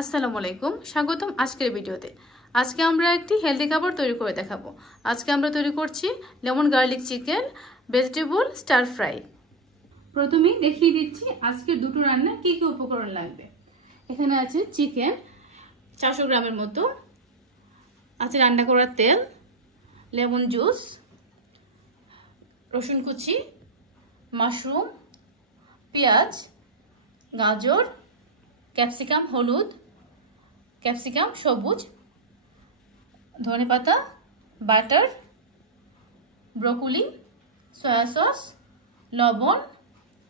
আসসালামু আলাইকুম, স্বাগতম আজকের ভিডিওতে। আজকে আমরা একটি হেলদি খাবার তৈরি করে দেখাবো। আজকে আমরা তৈরি করছি lemon garlic chicken vegetable star fry. প্রথমেই দেখিয়ে দিচ্ছি আজকের দুটো রান্না কি কি উপকরণ লাগবে। এখানে আছে চিকেন 400 গ্রামের মতো, আছে রান্না করার তেল, লেমন জুস, রসুন কুচি, মাশরুম, পেঁয়াজ, গাজর, ক্যাপসিকাম হলুদ, ক্যাপসিকাম সবুজ, ধনেপাতা, বাটার, ব্রোকলি, সয়া সস, লবণ,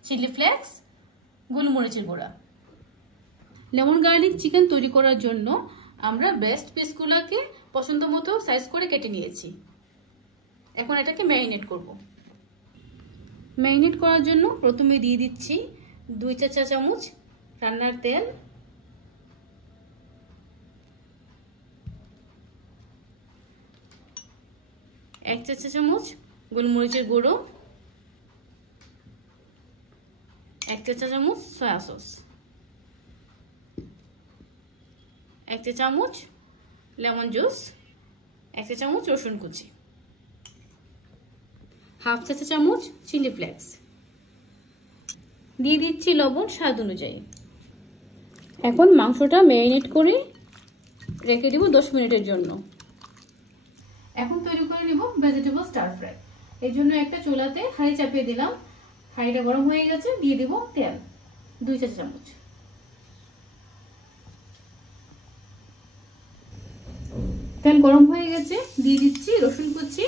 চিলি ফ্লেক্স, গোলমরিচের গুঁড়া। লেমন গার্লিক চিকেন তৈরি করার জন্য আমরা বেস্ট পিসগুলোকে পছন্দ মতো সাইজ করে কেটে নিয়েছি। এখন এটাকে ম্যারিনেট করব। ম্যারিনেট করার জন্য প্রথমে দিয়ে দিচ্ছি 2 চা চামচ রান্নার তেল, 1 চা চামচ গোলমরিচের গুঁড়ো, 1 চা চামচ সয়া সস, 1 চা চামচ লেমন জুস, 1 চা চামচ রসুন কুচি, হাফ চা চামচ চিলি ফ্লেক্স, দিয়ে দিচ্ছি লবণ স্বাদ অনুযায়ী। এখন মাংসটা ম্যারিনেট করে রেখে দেব 10 মিনিটের জন্য। এখন তৈরি করে নিব ভেজিটেবল স্টার ফ্রাই। এর জন্য একটা চুলাতে হাঁড়ি চাপিয়ে দিলাম। হাঁড়িটা গরম হয়ে গেছে, দিয়ে দিব তেল 2 চা চামচ। তেল গরম হয়ে গেছে, দিয়ে দিচ্ছি রসুন কুচি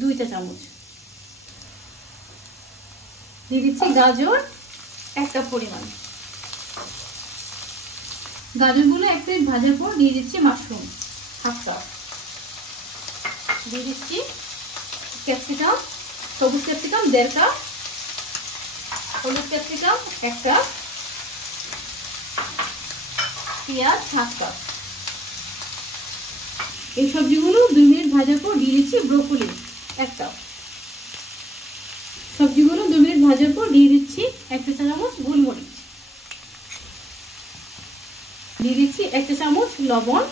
2 চা চামচ, দিয়ে দিচ্ছি গাজর 1 কাপ পরিমাণ। গাজরগুলো এক প্লেট ভাজার পর দিয়ে দিচ্ছি মাশরুম হাফ কাপ, দিয়ে দিচ্ছি ক্যাপসিকাম, সবুজ ক্যাপসিকাম 1.5 কাপ, হলুদ ক্যাপসিকাম 1 কাপ, পেঁয়াজ হাফ কাপ। এই সবজিগুলো 2 মিনিট ভাজার পর দিয়ে দিচ্ছি ব্রোকলি 1 কাপ। সবজিগুলো 2 মিনিট ভাজার পর দিয়ে দিচ্ছি 1 চা চামচ গোলমরিচ, দিয়ে দিচ্ছি 1 চা চামচ লবণ,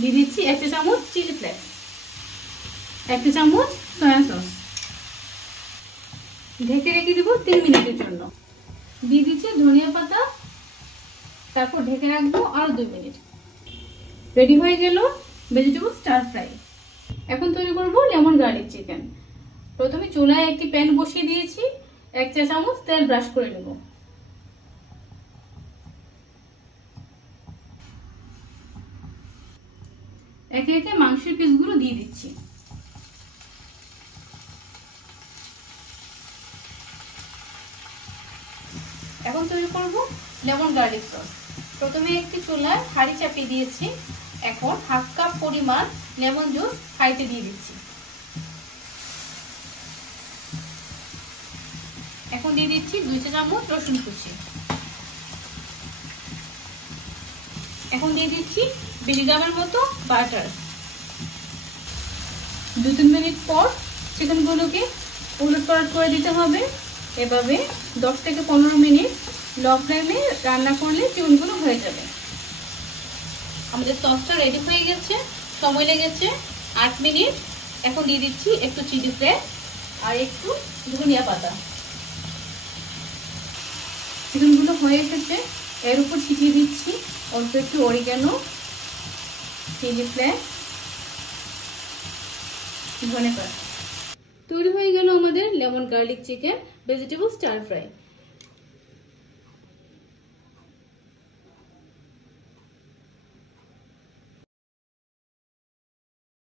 দিয়ে দিচ্ছি 1 চা চামচ চিলি ফ্লেক্স, 1 চা চামচ সয়া সস। ঢেকে রেখে দেব 3 মিনিটের জন্য। দিয়ে দিচ্ছি ধনিয়া পাতা, তারপর ঢেকে রাখবো আরো 2 মিনিট। রেডি হয়ে গেল ভেজিটেবল স্টার ফ্রাই। এখন তৈরি করব লেমন গার্লিক চিকেন। প্রথমে চুলায় একটি প্যান বসিয়ে দিয়েছি, 1 চা চামচ তেল ব্রাশ করে নেব। একে একে মাংসের পিসগুলো দিয়ে দিচ্ছি। এখন তৈরি করব লেমন গার্লিক সস। প্রথমে একটি চুলায় হাঁড়ি চাপিয়ে দিয়েছি। এখন হাফ কাপ পরিমাণ লেমন জুস হাঁড়িতে দিয়ে দিচ্ছি। এখন দিয়ে দিচ্ছি 2 চা চামচ রসুন কুচি। এখন দিয়ে দিচ্ছি 20 গ্রামের মতো বাটার। 2-3 মিনিট পর চিকেনগুলোকে উলটপালট করে দিতে হবে। এভাবে 10 থেকে 15 মিনিট লো ফ্লেমে রান্না করলে চিকেনগুলো হয়ে যাবে। আমাদের সসটা রেডি হয়ে গেছে, সময় লেগেছে 8 মিনিট। এখন দিয়ে দিচ্ছি একটু চিলি ফ্লেক্স আর একটু ধনিয়া পাতা। চিকেনগুলো হয়ে এসেছে, এর উপর ছিটিয়ে দিচ্ছি অল্প একটু অরিগানো, চিলি ফ্লেক্স, ধনেপাতা। তৈরি হয়ে গেল আমাদের lemon garlic chicken vegetable star fry.